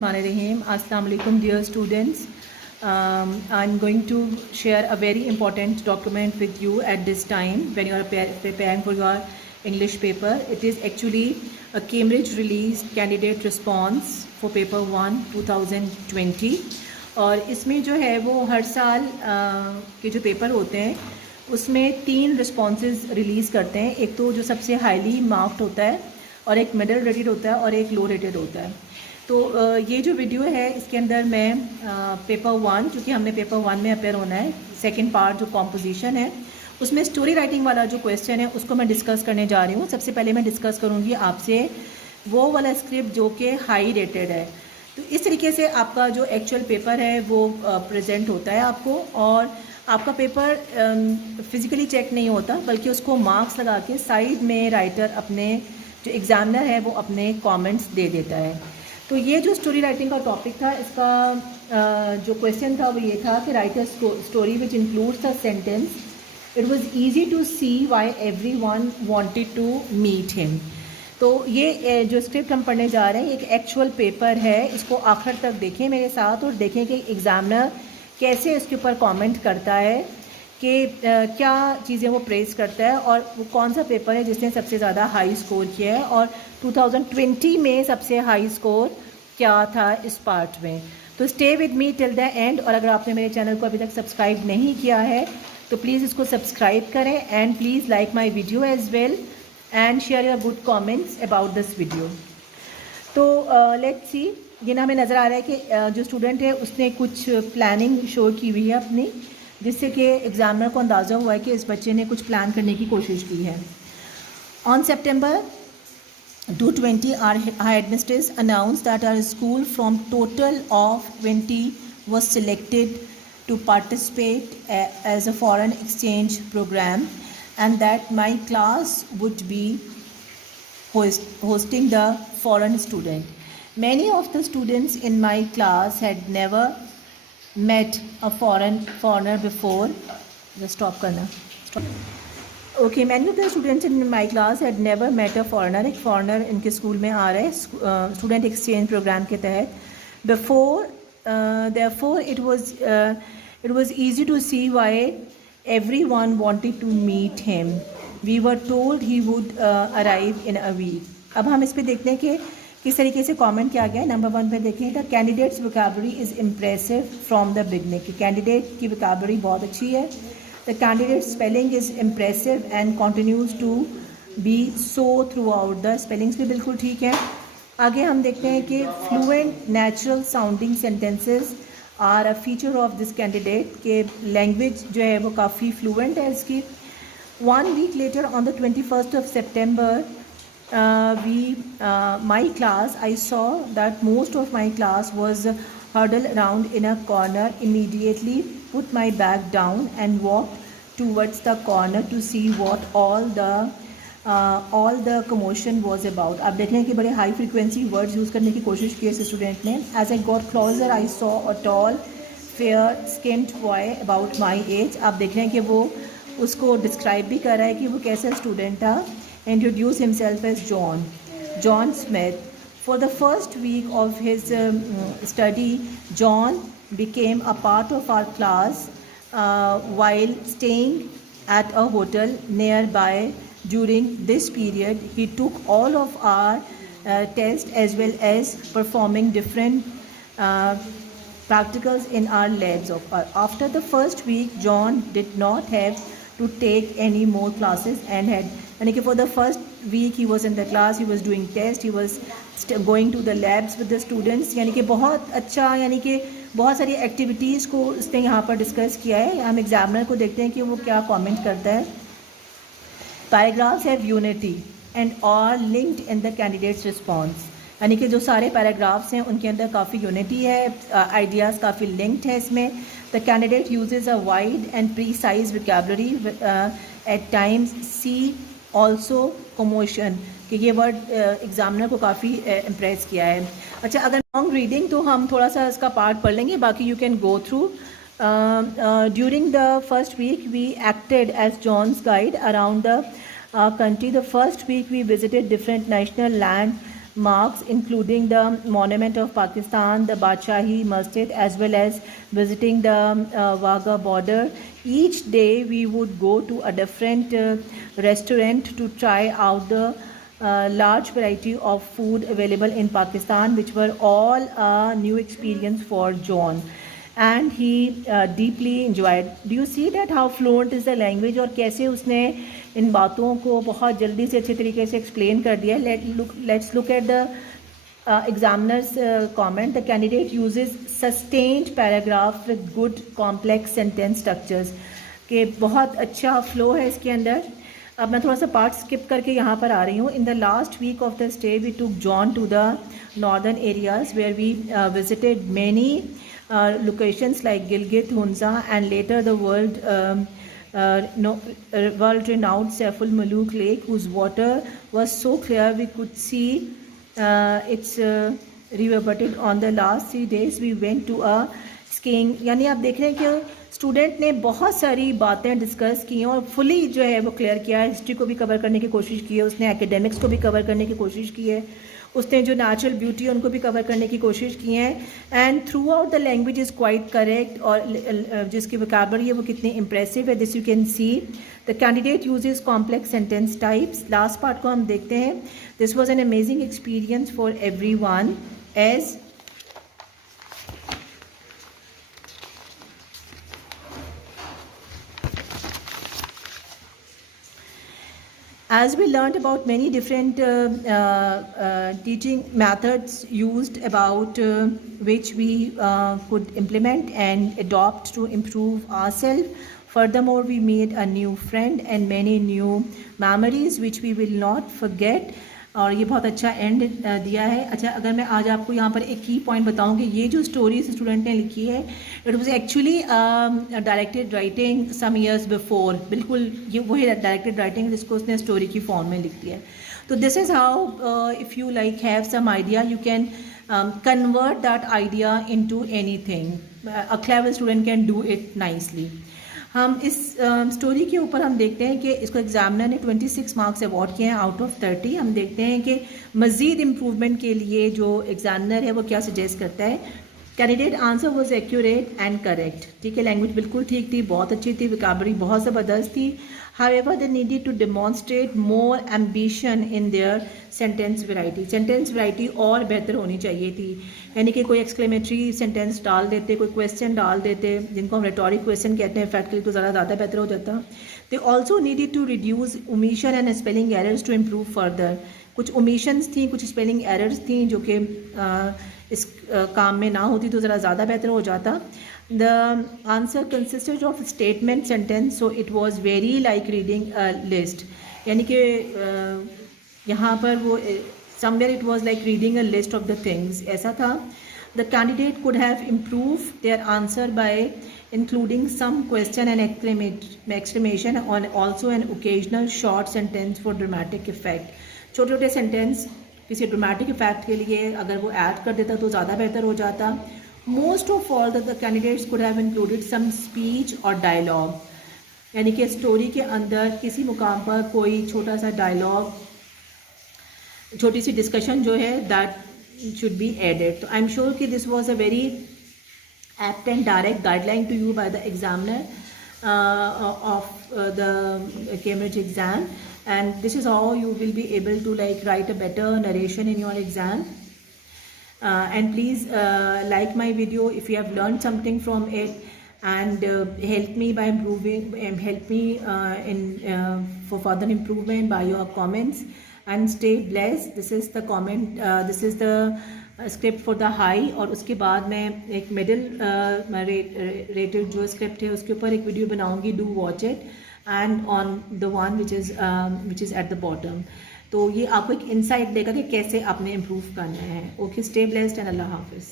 Bismillahirrahmanirrahim. Assalamu alaikum, dear students. I'm going to share a very important document with you at this time when you are preparing for your English paper. It is actually a Cambridge released candidate response for paper 1 2020 और इसमें जो है वो हर साल के जो paper होते हैं उसमें 3 रिस्पॉन्सेज रिलीज़ करते हैं। एक तो जो सबसे हाईली मार्क्ड होता है और एक मिडल रेटेड होता है और एक लो रेटेड होता है। तो ये जो वीडियो है इसके अंदर मैं पेपर 1, क्योंकि हमने पेपर 1 में अपेयर होना है, सेकंड पार्ट जो कॉम्पोजिशन है उसमें स्टोरी राइटिंग वाला जो क्वेश्चन है उसको मैं डिस्कस करने जा रही हूँ। सबसे पहले मैं डिस्कस करूँगी आपसे वो वाला स्क्रिप्ट जो कि हाई रेटेड है। तो इस तरीके से आपका जो एक्चुअल पेपर है वो प्रेजेंट होता है आपको, और आपका पेपर फिज़िकली चेक नहीं होता बल्कि उसको मार्क्स लगा के साइड में राइटर अपने जो एग्ज़ामिनर है वो अपने कमेंट्स दे देता है। तो ये जो स्टोरी राइटिंग का टॉपिक था, इसका जो क्वेश्चन था वो ये था कि write a story which includes the sentence it was easy to see why everyone wanted to meet him. तो ये जो स्क्रिप्ट हम पढ़ने जा रहे हैं एक एक्चुअल पेपर है, इसको आखिर तक देखें मेरे साथ और देखें कि एग्ज़ामिनर कैसे इसके ऊपर कमेंट करता है कि क्या चीज़ें वो प्रेस करता है और वो कौन सा पेपर है जिसने सबसे ज़्यादा हाई स्कोर किया है और 2020 में सबसे हाई स्कोर क्या था इस पार्ट में। तो stay with me till the end, और अगर आपने मेरे चैनल को अभी तक सब्सक्राइब नहीं किया है तो प्लीज़ इसको सब्सक्राइब करें and please like my video as well and share your good comments about this video. तो लेट्स सी, ये ना हमें नज़र आ रहा है कि जो स्टूडेंट है उसने कुछ प्लानिंग शो की हुई है अपनी, जिससे कि एग्ज़ामिनर को अंदाज़ा हुआ है कि इस बच्चे ने कुछ प्लान करने की कोशिश की है। On September 2020, our headmistress announced that our school from total of 20 was selected to participate as a foreign exchange program, and that my class would be hosting the foreign student. Many of the students in my class had never met a foreigner before. Just stop करना. Stop. Okay, many of the students in my class had never met a foreigner. एक foreigner इनके school में आ रहा है student exchange program के तहत. Therefore it was easy to see why everyone wanted to meet him. We were told he would arrive in a week. अब हम इस पे देखते हैं कि किस तरीके से कमेंट किया गया है। नंबर 1 पे देखें, the candidate's vocabulary is impressive from the beginning, कि कैंडिडेट की वोकैबुलरी बहुत अच्छी है। The candidate spelling is impressive and continues to be so throughout, the spellings भी बिल्कुल ठीक है। आगे हम देखते हैं कि fluent natural sounding sentences are a feature of this candidate, के लैंग्वेज जो है वो काफ़ी फ्लुएंट है इसकी। 1 week later, on the 21st of September, my class, I saw that most of my class was huddled around in a corner. Immediately put my bag down and walked towards the corner to see what all the commotion was about. आप देख रहे हैं कि बड़े high frequency words use करने की कोशिश की है इस स्टूडेंट ने। As I got closer, I saw a tall, fair-skinned boy about my age. आप देख रहे हैं कि वो उसको डिस्क्राइब भी कर रहा है कि वो कैसा स्टूडेंट था। Introduce himself as John Smith. For the first week of his study, John became a part of our class while staying at a hotel nearby. During this period he took all of our test as well as performing different practicals in our labs. After the first week, John did not have to take any more classes and had, यानी कि for the first week he was in the class, he was doing test, he was going to the labs with the students, यानी कि बहुत अच्छा, यानी कि बहुत सारी एक्टिविटीज़ को उसने यहाँ पर डिस्कस किया है। हम एग्जामिनर को देखते हैं कि वो क्या कमेंट करता है। Paragraphs have unity and are linked in the candidate's response, यानी कि जो सारे पैराग्राफ्स हैं उनके अंदर काफ़ी यूनिटी है, आइडियाज़ काफ़ी लिंक्ड है इसमें। The candidate uses a wide and precise vocabulary at times, see also commotion, कि ये वर्ड एग्जामिनर को काफ़ी इम्प्रेस किया है। अच्छा, अगर लॉन्ग रीडिंग तो हम थोड़ा सा इसका पार्ट पढ़ लेंगे, बाकी you can go through. During the first week we acted as John's guide around the country. The first week we visited different national marks, including the Monument of Pakistan, the Badshahi Masjid, as well as visiting the Wagah border. Each day we would go to a different restaurant to try out the large variety of food available in Pakistan, which were all a new experience for John. And he deeply enjoyed. Do you see that how fluent is the language, और कैसे उसने इन बातों को बहुत जल्दी से अच्छे तरीके से एक्सप्लेन कर दिया. Let's look at the examiner's comment. The candidate uses sustained paragraph with good complex sentence structures. कि बहुत अच्छा फ्लो है इसके अंदर. अब मैं थोड़ा सा पार्ट स्किप करके यहाँ पर आ रही हूँ. In the last week of the stay we took John to the northern areas where we visited many locations like Gilgit, Hunza, and later the world-renowned Saiful Muluk Lake, whose water was so clear we could see it's reverberated. On the last 3 days we went to a skiing. यानी आप देख रहे हैं कि student ने बहुत सारी बातें डिस्कस की हैं और फुली जो है वो क्लियर किया है. हिस्ट्री को भी कवर करने की कोशिश की है उसने, एकेडमिक्स को भी कवर करने की कोशिश की है उसने, जो नेचुरल ब्यूटी है उनको भी कवर करने की कोशिश की है. And throughout the language is quite correct, और जिसकी वोकैबुलरी है वो कितनी इंप्रेसिव है. This you can see. The candidate uses complex sentence types. Last part को हम देखते हैं. This was an amazing experience for everyone as as we learned about many different teaching methods used, about which we could implement and adopt to improve ourselves. Furthermore, we made a new friend and many new memories which we will not forget. और ये बहुत अच्छा and दिया है. अच्छा, अगर मैं आज आपको यहाँ पर एक की पॉइंट बताऊँ कि ये जो स्टोरी स्टूडेंट ने लिखी है, it was actually directed writing some years before. बिल्कुल ये वही डायरेक्टेड राइटिंग जिसको उसने स्टोरी की फॉर्म में लिख दिया है. तो this is how if you like have some idea you can convert that idea into anything. A clever student can do it nicely. हम इस स्टोरी के ऊपर हम देखते हैं कि इसको एग्जामिनर ने 26 मार्क्स अवार्ड किए हैं आउट ऑफ 30. हम देखते हैं कि मज़ीद इम्प्रूवमेंट के लिए जो एग्जामिनर है वो क्या सजेस्ट करता है. Candidate answer was accurate and correct. ठीक है, लैंग्वेज बिल्कुल ठीक थी, बहुत अच्छी थी, वोकैबुलरी बहुत ज़बरदस्त थी. However, they needed to demonstrate more ambition in their sentence variety. Sentence variety और बेहतर होनी चाहिए थी. यानी कि कोई एक्सक्लेमेटरी सेंटेंस डाल देते, कोई क्वेश्चन डाल देते, जिनको हम रेटोरिक क्वेश्चन कहते हैं फैक्टली, तो ज़्यादा बेहतर हो जाता. They also needed to reduce omission and spelling errors to improve further. कुछ ओमिशंस थी, कुछ स्पेलिंग एरर्स थी जो कि इस काम में ना होती तो ज़रा ज़्यादा बेहतर हो जाता. The answer consisted of statement sentence, so it was very like reading a list. यानी कि यहाँ पर वो somewhere it was like reading a list of the things, ऐसा था. The candidate could have improved their answer by including some question and exclamation and also an occasional short sentence for dramatic effect. छोटे छोटे sentence किसी dramatic effect के लिए अगर वो add कर देता तो ज़्यादा बेहतर हो जाता. Most of all the candidates could have included some speech or dialogue. यानी कि स्टोरी के अंदर किसी मुकाम पर कोई छोटा सा डायलॉग, छोटी सी डिस्कशन जो है दैट शुड बी एडेड. तो आई एम श्योर कि this was a very apt and direct guideline to you by the examiner of the Cambridge exam, and this is how you will be able to like write a better narration in your exam. And please like my video if you have learned something from it, and help me by improving, help me in for further improvement by your comments, and stay blessed. This is the comment, this is the script for the high. और उसके बाद मैं एक middle rated जो script है उसके ऊपर एक वीडियो बनाऊंगी. Do watch it, and on the one which is at the bottom. तो ये आपको एक इंसाइट देगा कि कैसे आपने इम्प्रूव करना है. ओके, स्टे ब्लेस्ड एंड अल्लाह हाफिज़.